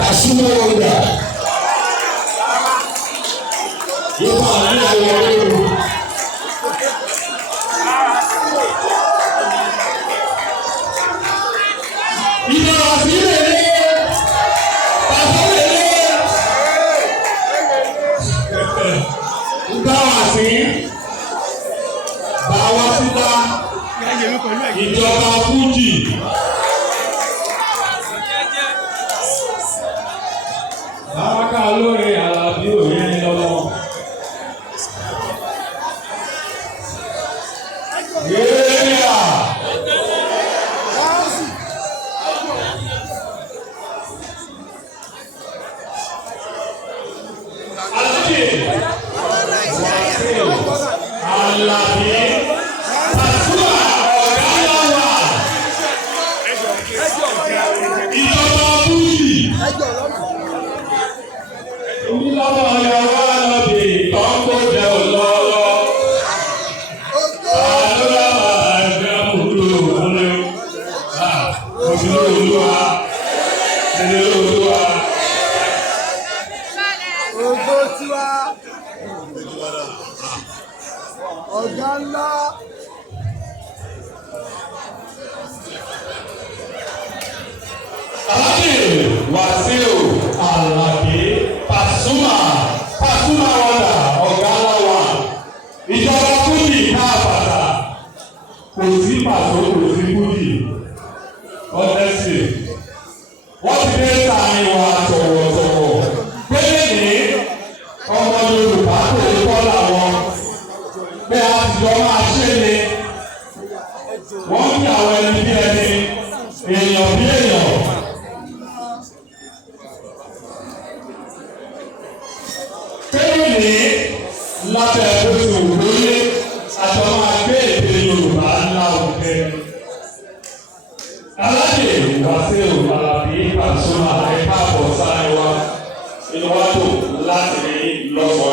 Pasuma Wonder. Yóò bá àwọn ní àwọn ọ̀rẹ́ ìjọ àfihàn ilé àfọwọ́ ilé ń bá wà sí bá wá síta ìjọba Fújì. Báwáká olóore Àlàbí òye ní lọ́wọ́. Ọ̀gá ńlá. Wàsíù Àlàbí Pasuma Wonder ọ̀gá ńlá wa. Ìjọba Fújì káàbàtà. Kò sí pàtó kò sí Fújì. Honestly, wọ́n ti dé sàmì wa tọ̀wọ̀tọ̀wọ̀. Pélé ní ọmọ Yorùbá tó ń kọ́ làwọn. Pé àtijọ́ máa ṣe ni. Wọ́n ń yà àwọn ẹni bí ẹni, èèyàn bí èèyàn. Pélé ní lábẹ́ oṣù lórí àjọ máa gbé èdè Yorùbá ńlá òkè. Alájẹ Wàsíù Àlàbí Pasuma ẹ̀ka àbọ̀ sáré wa inú wa dùn láti rí lọ́sọ̀ọ́.